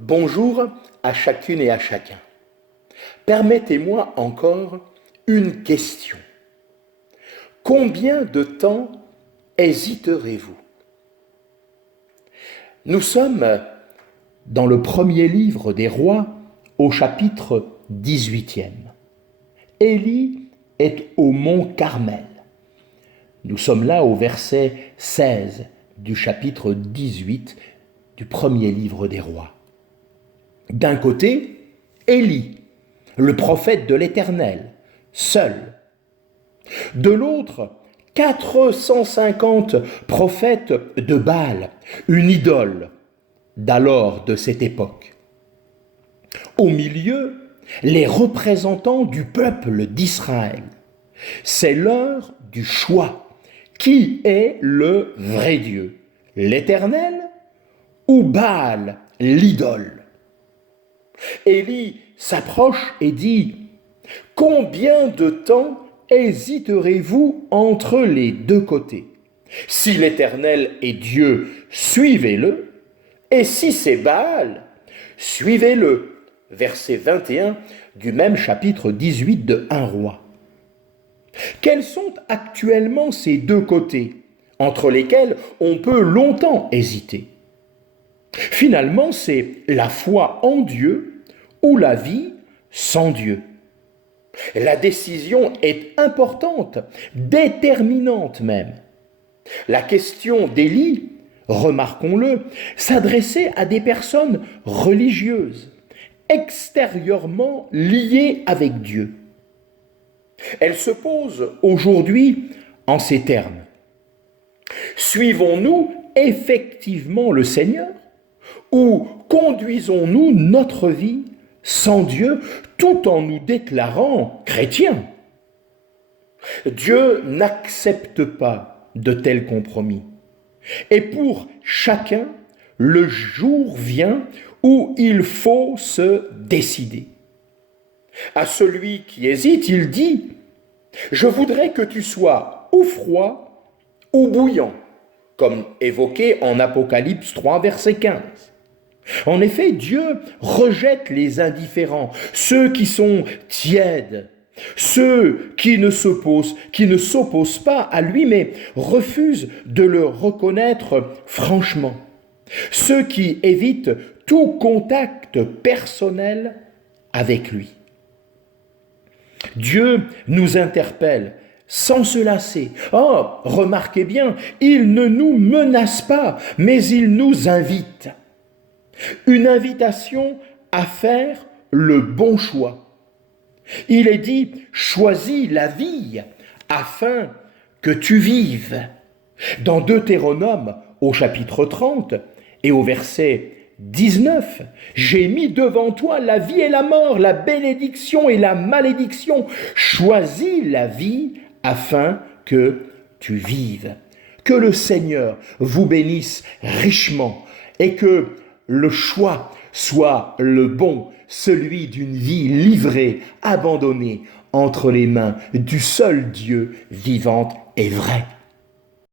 Bonjour à chacune et à chacun. Permettez-moi encore une question. Combien de temps hésiterez-vous? Nous sommes dans le premier livre des rois au chapitre 18e. Élie est au mont Carmel. Nous sommes là au verset 16 du chapitre 18 du premier livre des rois. D'un côté, Élie, le prophète de l'Éternel, seul. De l'autre, 450 prophètes de Baal, une idole d'alors de cette époque. Au milieu, les représentants du peuple d'Israël. C'est l'heure du choix. Qui est le vrai Dieu? L'Éternel ou Baal, l'idole? Élie s'approche et dit « Combien de temps hésiterez-vous entre les deux côtés? Si l'Éternel est Dieu, suivez-le, et si c'est Baal, suivez-le. » Verset 21 du même chapitre 18 de 1 Roi. Quels sont actuellement ces deux côtés, entre lesquels on peut longtemps hésiter? Finalement, c'est la foi en Dieu ou la vie sans Dieu. La décision est importante, déterminante même. La question d'Élie, remarquons-le, s'adressait à des personnes religieuses, extérieurement liées avec Dieu. Elle se pose aujourd'hui en ces termes. Suivons-nous effectivement le Seigneur ou conduisons-nous notre vie sans Dieu tout en nous déclarant chrétiens? Dieu n'accepte pas de tels compromis. Et pour chacun, le jour vient où il faut se décider. À celui qui hésite, il dit « Je voudrais que tu sois ou froid ou bouillant », comme évoqué en Apocalypse 3, verset 15. En effet, Dieu rejette les indifférents, ceux qui sont tièdes, ceux qui ne s'opposent pas à lui, mais refusent de le reconnaître franchement, ceux qui évitent tout contact personnel avec lui. Dieu nous interpelle sans se lasser. Oh, remarquez bien, il ne nous menace pas, mais il nous invite. Une invitation à faire le bon choix. Il est dit, choisis la vie afin que tu vives. Dans Deutéronome, au chapitre 30 et au verset 19, j'ai mis devant toi la vie et la mort, la bénédiction et la malédiction. Choisis la vie afin que tu vives. Que le Seigneur vous bénisse richement et que le choix soit le bon, celui d'une vie livrée, abandonnée entre les mains du seul Dieu vivant et vrai.